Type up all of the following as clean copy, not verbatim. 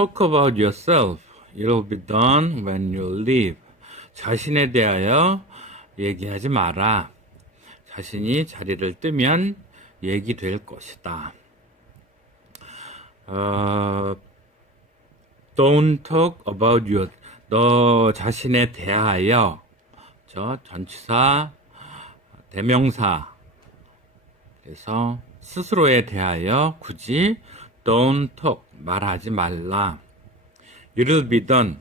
talk about yourself. It'll be done when you leave. 자신에 대하여 얘기하지 마라. 자신이 자리를 뜨면 얘기될 것이다. Don't talk about you. 너 자신에 대하여. 전치사, 대명사. 그래서 스스로에 대하여 굳이 don't talk. 말하지 말라. It'll be done.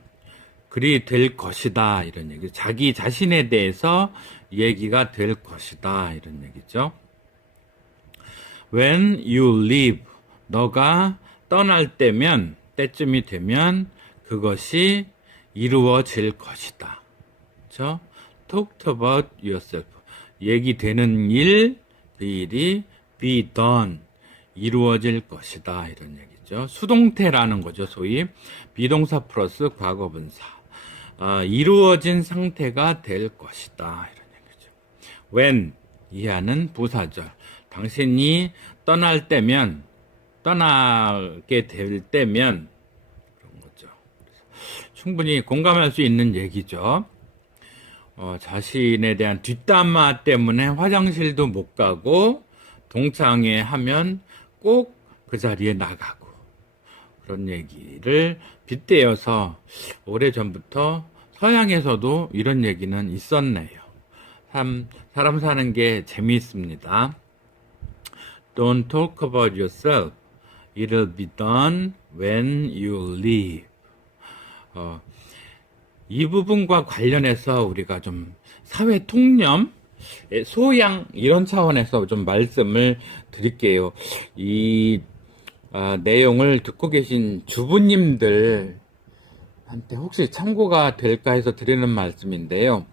그리 될 것이다. 이런 얘기. 자기 자신에 대해서 얘기가 될 것이다. 이런 얘기죠. When you leave. 너가 떠날 때쯤이 되면 그것이 이루어질 것이다. 그렇죠? Talk about yourself. 얘기되는 일, 그 일이 be done. 이루어질 것이다. 이런 얘기죠. 수동태라는 거죠. 소위 비동사 플러스 과거분사. 이루어진 상태가 될 것이다. 이런 얘기죠. When 이하는 부사절. 당신이 떠나게 될 때면 그런 거죠. 충분히 공감할 수 있는 얘기죠. 자신에 대한 뒷담화 때문에 화장실도 못 가고 동창회 하면 꼭 그 자리에 나가고 그런 얘기를 빗대어서 오래전부터 서양에서도 이런 얘기는 있었네요. 사람 사는 게 재미있습니다. Don't talk about yourself. It'll be done when you leave. 이 부분과 관련해서 우리가 좀 사회 통념, 소양 이런 차원에서 좀 말씀을 드릴게요. 이 내용을 듣고 계신 주부님들한테 혹시 참고가 될까 해서 드리는 말씀인데요.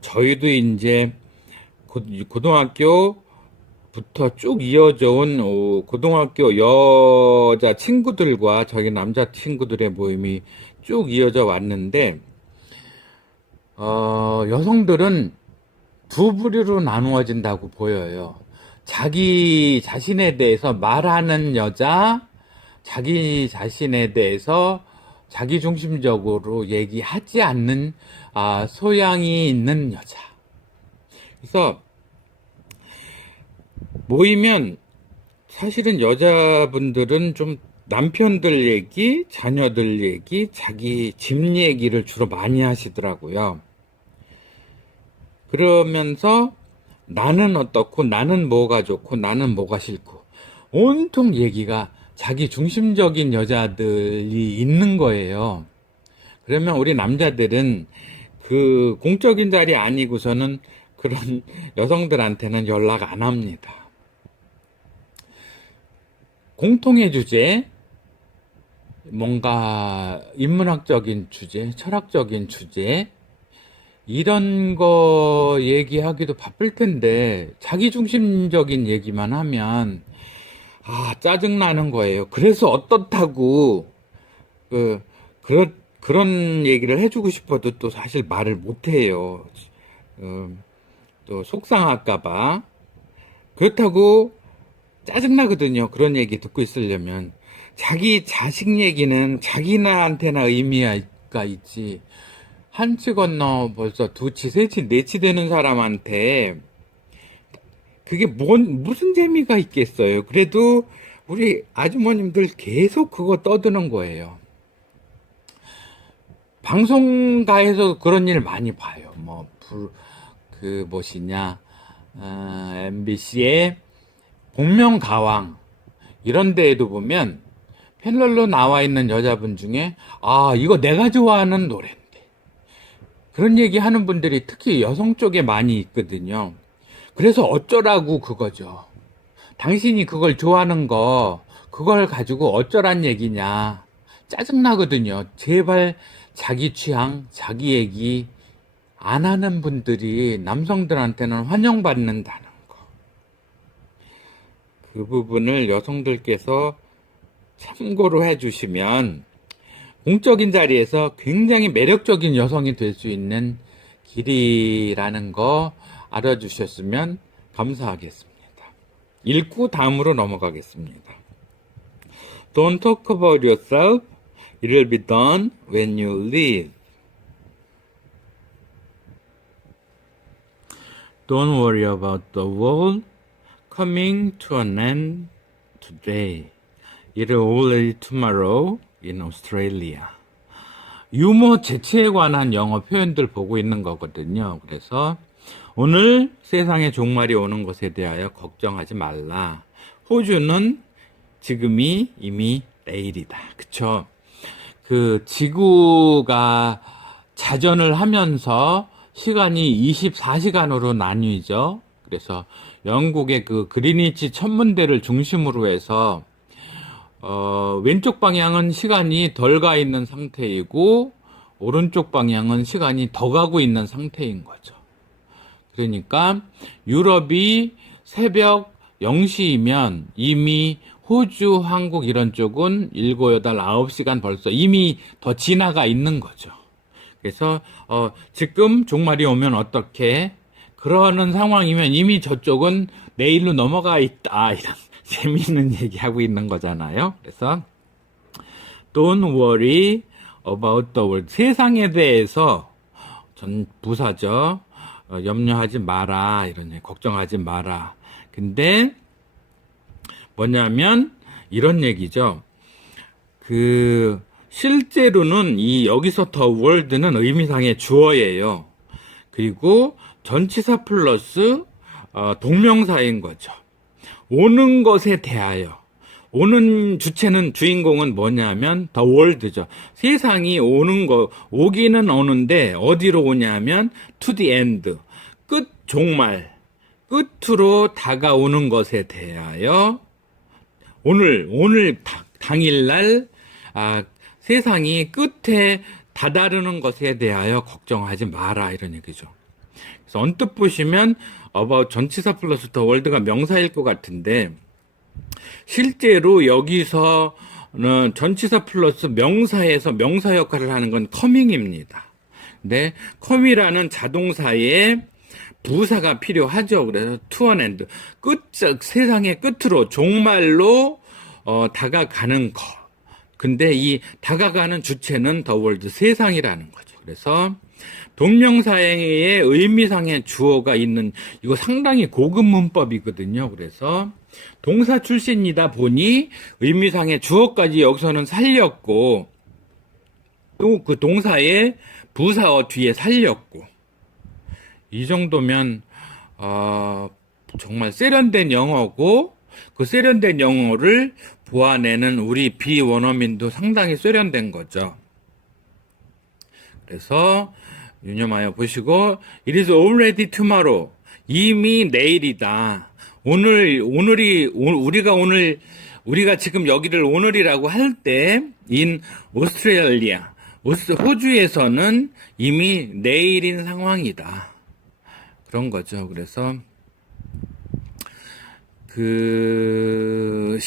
저희도 이제 고등학교부터 쭉 이어져 온 고등학교 여자 친구들과 저희 남자 친구들의 모임이 쭉 이어져 왔는데, 여성들은 두 부류로 나누어진다고 보여요. 자기 자신에 대해서 말하는 여자, 자기 자신에 대해서 자기중심적으로 얘기하지 않는 소양이 있는 여자. 그래서 모이면 사실은 여자분들은 좀 남편들 얘기, 자녀들 얘기, 자기 집 얘기를 주로 많이 하시더라고요. 그러면서 나는 어떻고, 나는 뭐가 좋고, 나는 뭐가 싫고, 온통 얘기가 자기 중심적인 여자들이 있는 거예요. 그러면 우리 남자들은 그 공적인 자리 아니고서는 그런 여성들한테는 연락 안 합니다. 공통의 주제, 뭔가 인문학적인 주제, 철학적인 주제, 이런 거 얘기하기도 바쁠 텐데 자기중심적인 얘기만 하면 짜증나는 거예요. 그래서 어떻다고 그런 얘기를 해주고 싶어도 또 사실 말을 못해요. 또 속상할까봐. 그렇다고 짜증나거든요. 그런 얘기 듣고 있으려면. 자기 자식 얘기는 자기나한테나 의미가 있지. 한치 건너 벌써 두치, 세치, 네치 되는 사람한테 그게 무슨 재미가 있겠어요. 그래도 우리 아주머님들 계속 그거 떠드는 거예요. 방송가에서 그런 일 많이 봐요. MBC의 복면가왕 이런 데에도 보면 패널로 나와 있는 여자분 중에 이거 내가 좋아하는 노래인데 그런 얘기 하는 분들이 특히 여성 쪽에 많이 있거든요. 그래서 어쩌라고 그거죠. 당신이 그걸 좋아하는 그걸 가지고 어쩌란 얘기냐. 짜증나거든요. 제발 자기 취향, 자기 얘기 안 하는 분들이 남성들한테는 환영받는다는 거. 그 부분을 여성들께서 참고로 해주시면 공적인 자리에서 굉장히 매력적인 여성이 될 수 있는 길이라는 거 알아주셨으면 감사하겠습니다. 읽고 다음으로 넘어가겠습니다. Don't talk about yourself. It'll be done when you leave. Don't worry about the world coming to an end today. It'll already tomorrow in Australia. 유머 재치에 관한 영어 표현들 보고 있는 거거든요. 그래서 오늘 세상에 종말이 오는 것에 대하여 걱정하지 말라. 호주는 지금이 이미 내일이다. 그쵸? 그 지구가 자전을 하면서 시간이 24시간으로 나뉘죠. 그래서 영국의 그 그리니치 천문대를 중심으로 해서 왼쪽 방향은 시간이 덜 가 있는 상태이고 오른쪽 방향은 시간이 더 가고 있는 상태인 거죠. 그러니까 유럽이 새벽 0시이면 이미 호주, 한국 이런 쪽은 7, 8, 9시간 벌써 이미 더 지나가 있는 거죠. 그래서 지금 종말이 오면 어떻게 그러는 상황이면 이미 저쪽은 내일로 넘어가 있다. 이런 재미있는 얘기하고 있는 거잖아요. 그래서 Don't worry about the world. 세상에 대해서 전 부사죠. 염려하지 마라. 이런 얘기, 걱정하지 마라. 근데 뭐냐면 이런 얘기죠. 그 실제로는 이 여기서 더 월드는 의미상의 주어예요. 그리고 전치사 플러스 동명사인 거죠. 오는 것에 대하여. 오는 주체는 주인공은 뭐냐면 더 월드죠. 세상이 오는 거, 오기는 오는데 어디로 오냐면 to the end. 끝, 종말. 끝으로 다가오는 것에 대하여 오늘 당일날 세상이 끝에 다다르는 것에 대하여 걱정하지 마라 이런 얘기죠. 그래서 언뜻 보시면 about 전치사 플러스 더 월드가 명사일 것 같은데 실제로 여기서는 전치사 플러스 명사에서 명사 역할을 하는 건 coming입니다. 근데 come이라는 자동사에 부사가 필요하죠. 그래서 to an end, 세상의 끝으로 종말로 다가가는 거. 근데 이 다가가는 주체는 the world, 세상이라는 거죠. 그래서 동명사의 의미상의 주어가 있는 이거 상당히 고급 문법이거든요. 그래서 동사 출신이다 보니 의미상의 주어까지 여기서는 살렸고 또 그 동사의 부사어 뒤에 살렸고 이 정도면 정말 세련된 영어고 그 세련된 영어를 보아내는 우리 비원어민도 상당히 세련된 거죠. 그래서 유념하여 보시고 It is already tomorrow. 이미 내일이다. 우리가 지금 여기를 오늘이라고 할 때 in Australia, 호주에서는 이미 내일인 상황이다. 그런 거죠. 그래서 그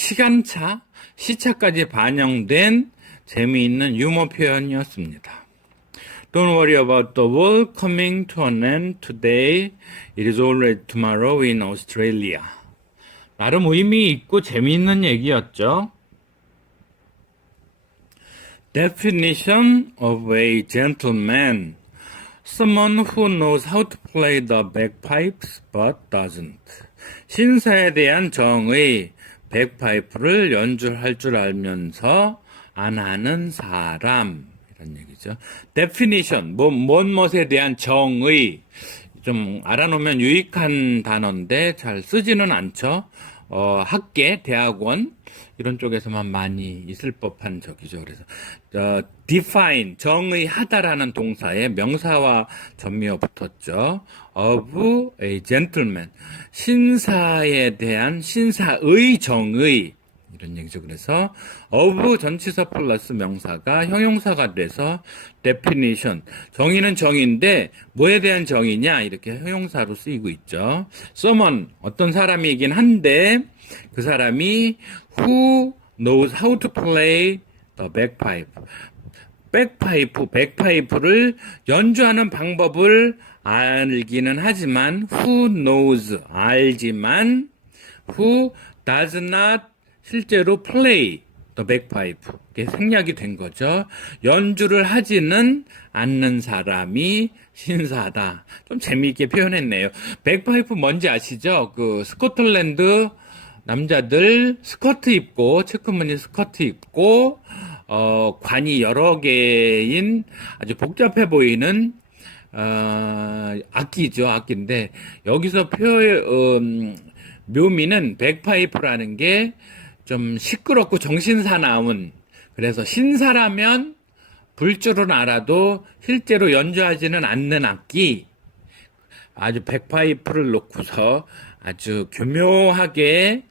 시차까지 반영된 재미있는 유머 표현이었습니다. Don't worry about the world coming to an end today. It is already tomorrow in Australia. 나름 의미 있고 재미있는 얘기였죠. Definition of a gentleman. Someone who knows how to play the bagpipes but doesn't. 신사에 대한 정의, 백파이프를 연주할 줄 알면서 안 하는 사람. 이런 얘기죠. Definition, 무엇에 대한 정의. 좀 알아놓으면 유익한 단어인데 잘 쓰지는 않죠. 학계, 대학원 이런 쪽에서만 많이 있을 법한 적이죠. 그래서 define, 정의하다라는 동사에 명사와 전미어 붙었죠. of a gentleman, 신사에 대한 신사의 정의 이런 얘기죠. 그래서 of 전치사 플러스 명사가 형용사가 돼서 definition, 정의는 정의인데 뭐에 대한 정의냐 이렇게 형용사로 쓰이고 있죠. someone, 어떤 사람이긴 한데 그 사람이 who knows how to play the bagpipe, 백파이프를 연주하는 방법을 알기는 하지만 who knows, 알지만 who does not 실제로 play, the bagpipe. 이게 생략이 된 거죠. 연주를 하지는 않는 사람이 신사다. 좀 재미있게 표현했네요. 백파이프 뭔지 아시죠? 그 스코틀랜드 남자들 스커트 입고 체크무늬 스커트 입고 관이 여러 개인 아주 복잡해 보이는 악기죠. 악기인데 여기서 묘미는 백파이프라는 게 좀 시끄럽고 정신사나운, 그래서 신사라면 불줄은 알아도 실제로 연주하지는 않는 악기, 아주 백파이프를 놓고서 아주 교묘하게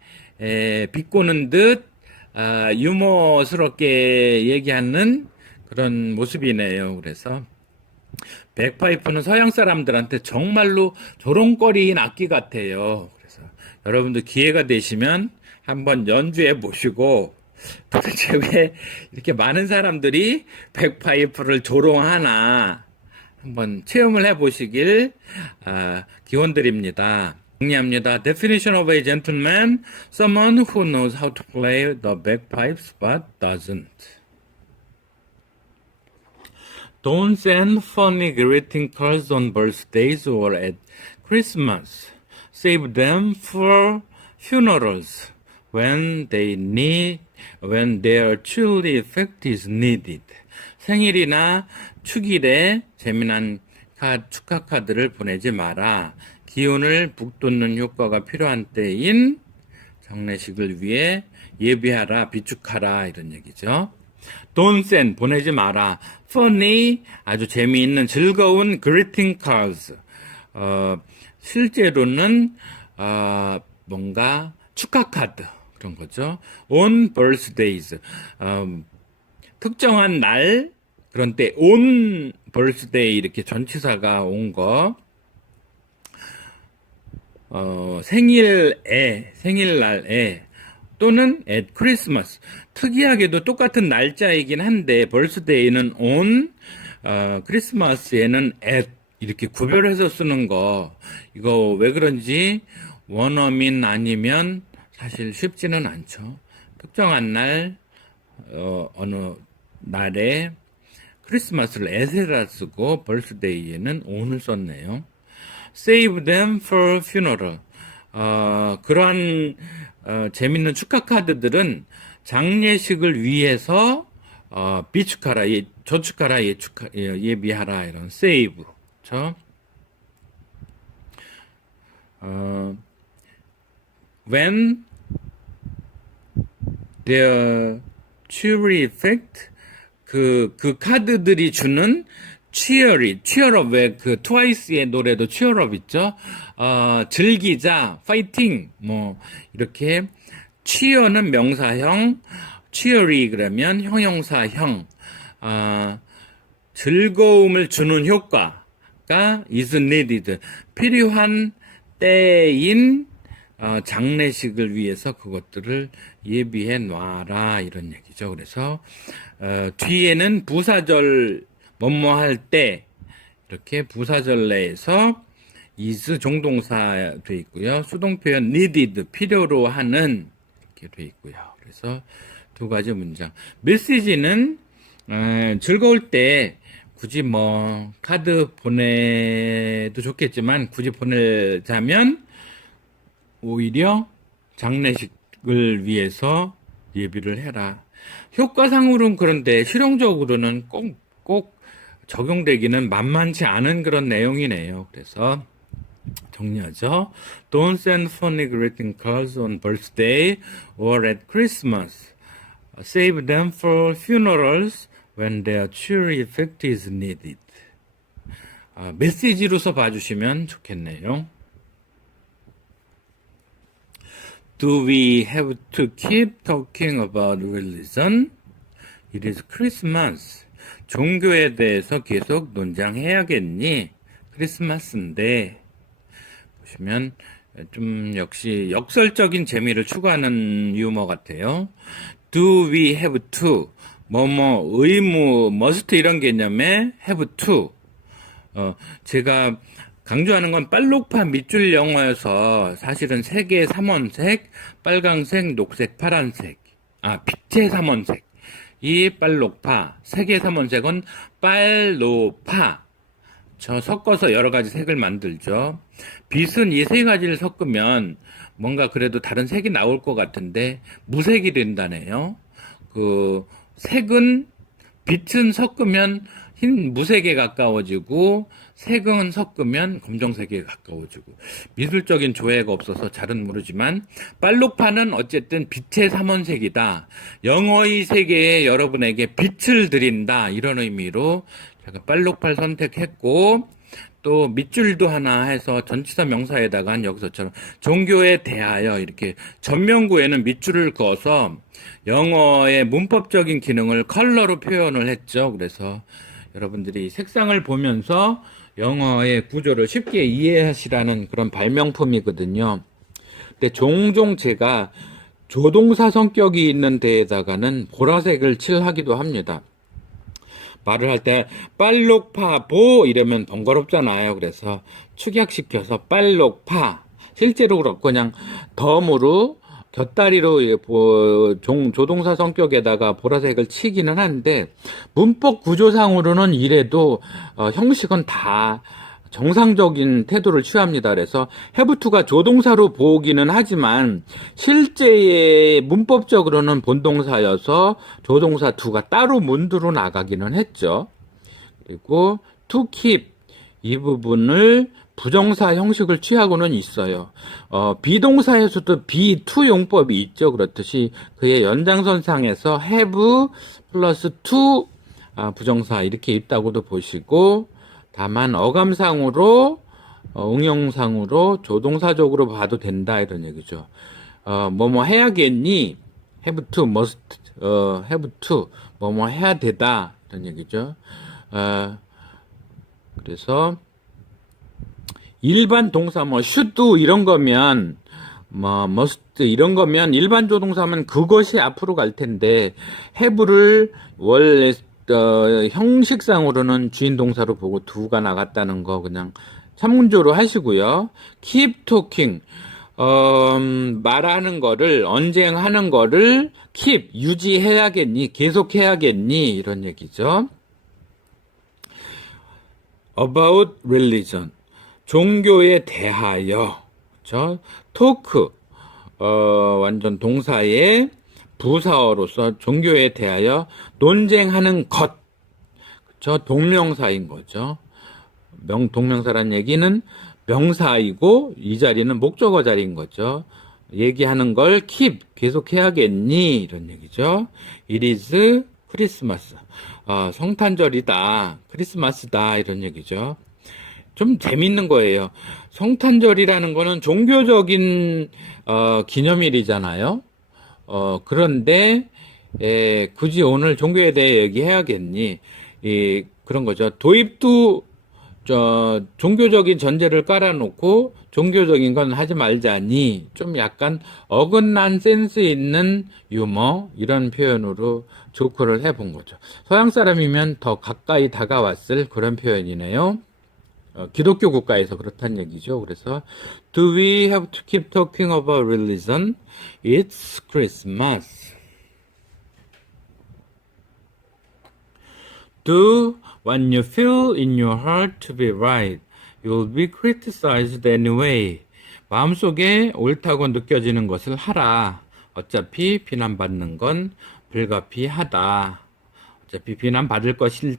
비꼬는 듯 유머스럽게 얘기하는 그런 모습이네요. 그래서 백파이프는 서양 사람들한테 정말로 조롱거리인 악기 같아요. 그래서 여러분들 기회가 되시면 한번 연주해 보시고 도대체 왜 이렇게 많은 사람들이 백파이프를 조롱하나 한번 체험을 해 보시길 기원드립니다. 정리합니다. Definition of a gentleman: someone who knows how to play the bagpipes but doesn't. Don't send funny greeting cards on birthdays or at Christmas. Save them for funerals when their truly effect is needed. 생일이나 축일에 재미난 축하 카드를 보내지 마라. 기운을 북돋는 효과가 필요한 때인 장례식을 위해 예비하라, 비축하라, 이런 얘기죠. Don't send, 보내지 마라. Funny, 아주 재미있는 즐거운 greeting cards. 실제로는 뭔가 축하 카드 그런 거죠. On birthdays, 특정한 날, 그런 때 on birthday 이렇게 전치사가 온 거. 생일날에 또는 at Christmas. 특이하게도 똑같은 날짜이긴 한데 birthday는 on, 크리스마스에는 at 이렇게 구별해서 쓰는 거, 이거 왜 그런지 원어민 아니면 사실 쉽지는 않죠. 특정한 날, 어느 날에 크리스마스를 at에다 쓰고 birthday에는 on을 썼네요. Save them for funeral. 그러한 재밌는 축하 카드들은 장례식을 위해서 비축하라, 저축하라, 예비하라, 이런 save. 그렇죠? When their cheery effect, 그 카드들이 주는 cheer up, 왜 그 트와이스의 노래도 cheer up 있죠? 즐기자, fighting, 뭐, 이렇게, cheer는 명사형, cheery 그러면 형용사형, 즐거움을 주는 효과가 is needed, 필요한 때인 장례식을 위해서 그것들을 예비해 놔라, 이런 얘기죠. 그래서 뒤에는 부사절 뭐뭐 할 때 이렇게 부사절 내에서 is 종동사 돼 있고요. 수동 표현 needed, 필요로 하는, 이렇게 돼 있고요. 그래서 두 가지 문장. 메시지는 즐거울 때 굳이 뭐 카드 보내도 좋겠지만 굳이 보내자면 오히려 장례식을 위해서 예비를 해라. 효과상으로는 그런데 실용적으로는 꼭 적용되기는 만만치 않은 그런 내용이네요. 그래서 정리하죠. Don't send funny greeting cards on birthday or at Christmas. Save them for funerals when their cheery effect is needed. 메시지로서 봐주시면 좋겠네요. Do we have to keep talking about religion? It is Christmas. 종교에 대해서 계속 논쟁해야겠니? 크리스마스인데. 보시면 좀 역시 역설적인 재미를 추구하는 유머 같아요. Do we have to? 뭐뭐 의무, must 이런 개념에 have to. 제가 강조하는 건 빨록파 밑줄 영어여서 사실은 세 개의 삼원색, 빨강색, 녹색, 파란색. 빛의 삼원색. 이 빨록파, 색의 삼원색은 빨로파. 섞어서 여러 가지 색을 만들죠. 빛은 이 세 가지를 섞으면 뭔가 그래도 다른 색이 나올 것 같은데 무색이 된다네요. 색은 빛은 섞으면 흰 무색에 가까워지고 색은 섞으면 검정색에 가까워지고 미술적인 조예가 없어서 잘은 모르지만 빨록파는 어쨌든 빛의 삼원색이다. 영어의 세계에 여러분에게 빛을 드린다. 이런 의미로 제가 빨록파를 선택했고 또 밑줄도 하나 해서 전치사 명사에다가 여기서처럼 종교에 대하여 이렇게 전면구에는 밑줄을 그어서 영어의 문법적인 기능을 컬러로 표현을 했죠. 그래서 여러분들이 색상을 보면서 영어의 구조를 쉽게 이해하시라는 그런 발명품이거든요. 근데 종종 제가 조동사 성격이 있는 데에다가는 보라색을 칠하기도 합니다. 말을 할 때 빨록파보 이러면 번거롭잖아요. 그래서 축약시켜서 빨록파 실제로 그렇고 그냥 덤으로 곁다리로 조동사 성격에다가 보라색을 치기는 하는데 문법 구조상으로는 이래도 형식은 다 정상적인 태도를 취합니다. 그래서 have to가 조동사로 보기는 하지만 실제의 문법적으로는 본동사여서 조동사 to가 따로 문두로 나가기는 했죠. 그리고 to keep 이 부분을 부정사 형식을 취하고는 있어요. 비동사에서도 be to 용법이 있죠. 그렇듯이 그의 연장선상에서 have 플러스 to 부정사 이렇게 있다고도 보시고 다만 어감상으로 응용상으로 조동사적으로 봐도 된다 이런 얘기죠. 뭐뭐 해야겠니? have to, must, have to 뭐뭐 해야 되다 이런 얘기죠. 그래서 일반 동사 뭐 should do 이런 거면 뭐 must 이런 거면 일반 조동사면 그것이 앞으로 갈 텐데 have를 원래 형식상으로는 주인 동사로 보고 do가 나갔다는 거 그냥 참문조로 하시고요. keep talking 말하는 거를 언쟁하는 거를 keep 유지해야겠니 계속해야겠니 이런 얘기죠. about religion 종교에 대하여 그렇죠? talk 완전 동사의 부사어로서 종교에 대하여 논쟁하는 것 그렇죠? 동명사인 거죠. 동명사란 얘기는 명사이고 이 자리는 목적어 자리인 거죠. 얘기하는 걸 keep 계속해야겠니 이런 얘기죠. It is 크리스마스 성탄절이다 크리스마스다 이런 얘기죠. 좀 재밌는 거예요. 성탄절이라는 거는 종교적인 기념일이잖아요. 그런데 굳이 오늘 종교에 대해 얘기해야겠니? 그런 거죠. 도입도 종교적인 전제를 깔아놓고 종교적인 건 하지 말자니 좀 약간 어긋난 센스 있는 유머 이런 표현으로 조크를 해본 거죠. 서양 사람이면 더 가까이 다가왔을 그런 표현이네요. 기독교 국가에서 그렇다는 얘기죠. 그래서 Do we have to keep talking about religion? It's Christmas. Do what you feel in your heart to be right. You'll be criticized anyway. 마음속에 옳다고 느껴지는 것을 하라. 어차피 비난받는 건 불가피하다. 어차피 비난받을 것일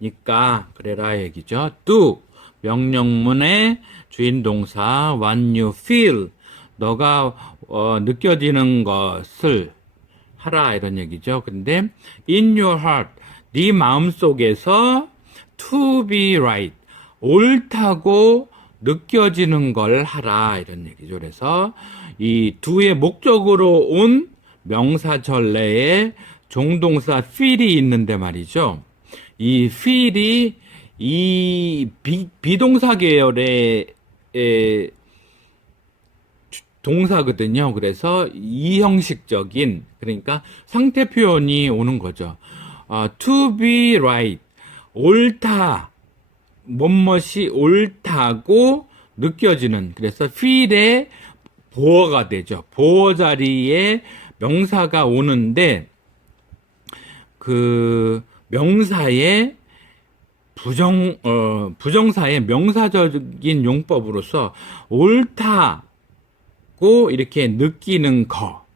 테니까 그래라 얘기죠. Do 명령문의 주인 동사 what you feel 너가 느껴지는 것을 하라 이런 얘기죠. 근데 in your heart 네 마음속에서 to be right 옳다고 느껴지는 걸 하라 이런 얘기죠. 그래서 이 do의 목적으로 온 명사 전래에 종동사 feel이 있는데 말이죠. 이 feel이 이 비동사 계열의 동사거든요. 그래서 이형식적인 그러니까 상태 표현이 오는 거죠. To be right 옳다 뭐뭇이 옳다고 느껴지는 그래서 feel의 보어가 되죠. 보어 자리에 명사가 오는데 그 명사의 부정사의 명사적인 용법으로서 옳다고 이렇게 느끼는 거,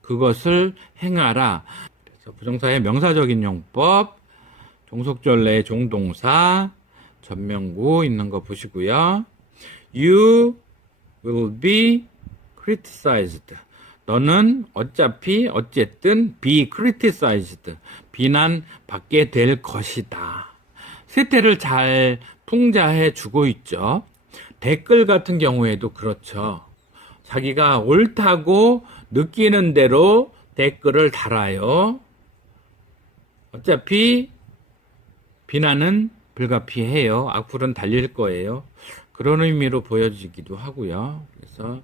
그것을 행하라. 그래서 부정사의 명사적인 용법, 종속절레의 종동사, 전명구 있는 거 보시고요. You will be criticized. 너는 어쨌든 be criticized. 비난받게 될 것이다. 세태를 잘 풍자해 주고 있죠. 댓글 같은 경우에도 그렇죠. 자기가 옳다고 느끼는 대로 댓글을 달아요. 어차피 비난은 불가피해요. 악플은 달릴 거예요. 그런 의미로 보여지기도 하고요. 그래서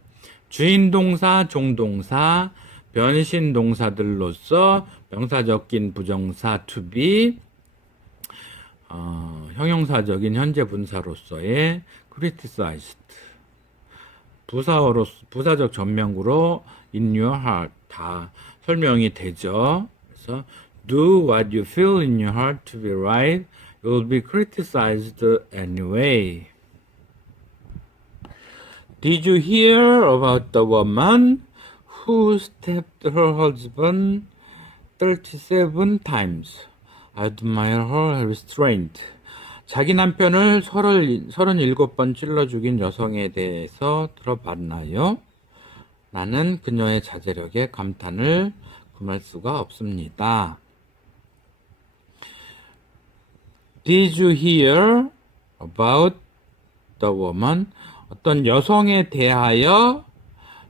주인동사, 종동사, 변신동사들로서 명사적인 부정사 to be, 형용사적인 현재 분사로서의 criticized, 부사적 전명구로 in your heart 다 설명이 되죠. 그래서 do what you feel in your heart to be right. You will be criticized anyway. Did you hear about the woman who stabbed her husband 37 times? I admire her restraint. 자기 남편을 37번 찔러 죽인 여성에 대해서 들어봤나요? 나는 그녀의 자제력에 감탄을 금할 수가 없습니다. Did you hear about the woman? 어떤 여성에 대하여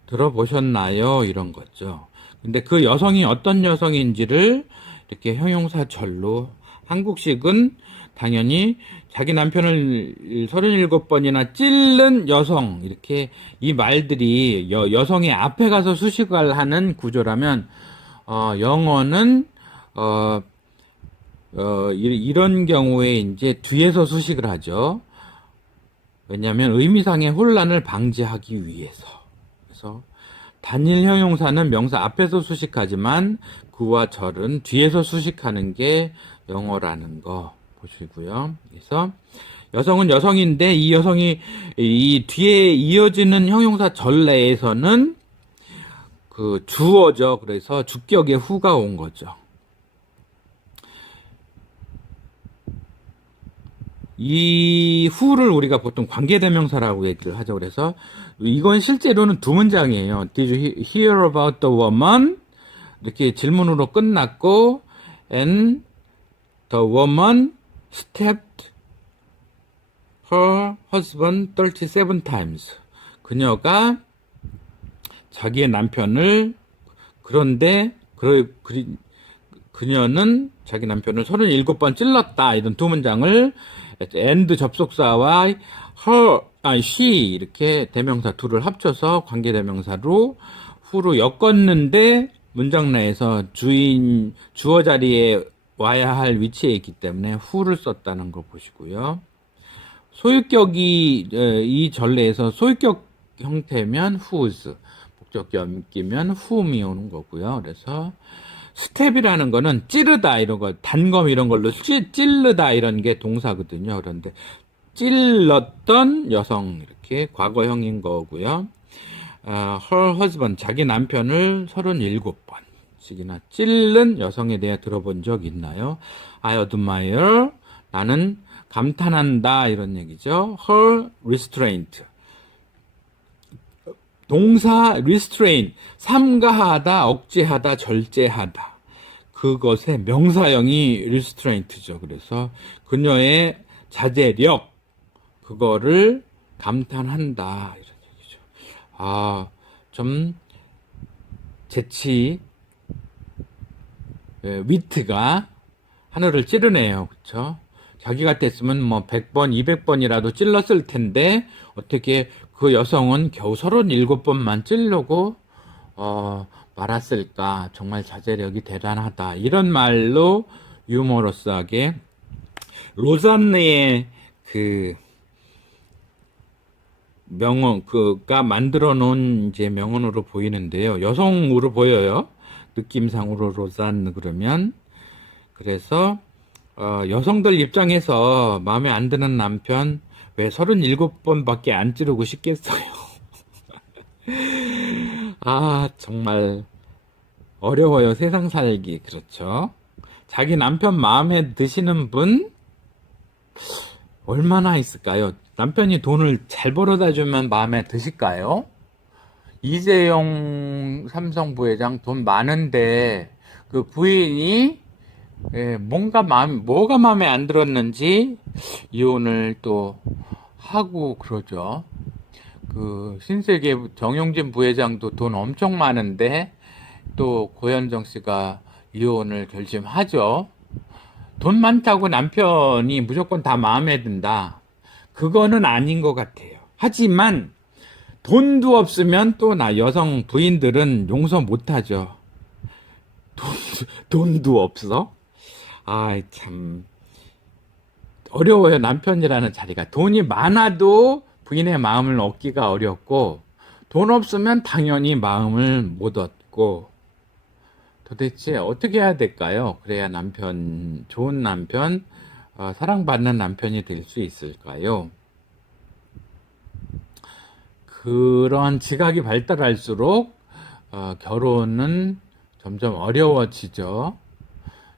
들어보셨나요? 이런 거죠. 근데 그 여성이 어떤 여성인지를 이렇게 형용사절로, 한국식은 당연히 자기 남편을 37번이나 찔른 여성, 이렇게 이 말들이 여성의 앞에 가서 수식을 하는 구조라면, 영어는 이런 경우에 이제 뒤에서 수식을 하죠. 왜냐하면 의미상의 혼란을 방지하기 위해서. 그래서 단일 형용사는 명사 앞에서 수식하지만 그와 절은 뒤에서 수식하는 게 영어라는 거 보시고요. 그래서 여성은 여성인데 이 여성이 이 뒤에 이어지는 형용사 전래에서는 그 주어죠. 그래서 주격의 후가 온 거죠. 이 후를 우리가 보통 관계대명사라고 얘기를 하죠. 그래서 이건 실제로는 두 문장이에요. Did you hear about the woman? 이렇게 질문으로 끝났고, and the woman stabbed her husband 37 times. 그녀가 자기의 남편을, 그런데 그녀는 자기 남편을 37번 찔렀다. 이런 두 문장을 and 접속사와 her, she 이렇게 대명사 둘을 합쳐서 관계대명사로 후로 엮었는데 문장 내에서 주어 자리에 와야 할 위치에 있기 때문에 who를 썼다는 거 보시고요. 소유격이 이 전례에서 소유격 형태면 whose, 목적격 끼면 whom이 오는 거고요. 그래서 스텝이라는 거는 찌르다 이런 거, 단검 이런 걸로 찔르다 이런 게 동사거든요. 그런데 찔렀던 여성 이렇게 과거형인 거고요. her husband, 자기 남편을 37번씩이나 찔른 여성에 대해 들어본 적 있나요? I admire, 나는 감탄한다 이런 얘기죠. her restraint, 동사 restrain, 삼가하다, 억제하다, 절제하다. 그것의 명사형이 restraint죠. 그래서 그녀의 자제력, 그거를 감탄한다 이런 얘기죠. 좀 재치, 위트가 하늘을 찌르네요. 그렇죠? 자기 같았으면 뭐 100번, 200번이라도 찔렀을 텐데 어떻게 그 여성은 겨우 37번만 찌르고 말았을까. 정말 자제력이 대단하다. 이런 말로 유머러스하게 로잔느의 그 명언, 그가 만들어 놓은 이제 명언으로 보이는데요. 여성으로 보여요. 느낌상으로 로잔 그러면. 그래서 여성들 입장에서 마음에 안 드는 남편 왜 37번밖에 안 찌르고 싶겠어요. 아, 정말 어려워요, 세상 살기. 그렇죠. 자기 남편 마음에 드시는 분 얼마나 있을까요? 남편이 돈을 잘 벌어다 주면 마음에 드실까요? 이재용 삼성 부회장 돈 많은데 그 부인이 뭐가 마음에 안 들었는지 이혼을 또 하고 그러죠. 그 신세계 정용진 부회장도 돈 엄청 많은데 또 고현정 씨가 이혼을 결심하죠. 돈 많다고 남편이 무조건 다 마음에 든다. 그거는 아닌 것 같아요. 하지만 돈도 없으면 또 여성 부인들은 용서 못하죠. 돈도 없어? 아, 참 어려워요. 남편이라는 자리가. 돈이 많아도 부인의 마음을 얻기가 어렵고, 돈 없으면 당연히 마음을 못 얻고, 도대체 어떻게 해야 될까요? 그래야 좋은 남편, 사랑받는 남편이 될 수 있을까요? 그런 지각이 발달할수록 결혼은 점점 어려워지죠.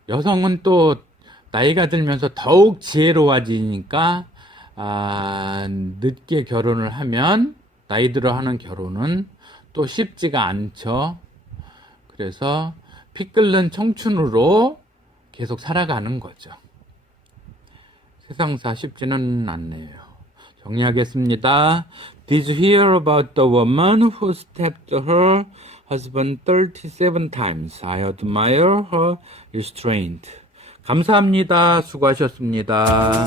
여성은 또 나이가 들면서 더욱 지혜로워지니까 늦게 결혼을 하면 나이 들어 하는 결혼은 또 쉽지가 않죠. 그래서 피 끓는 청춘으로 계속 살아가는 거죠. 세상사 쉽지는 않네요. 정리하겠습니다. Did you hear about the woman who stabbed her husband 37 times? I admire her restraint. 감사합니다. 수고하셨습니다.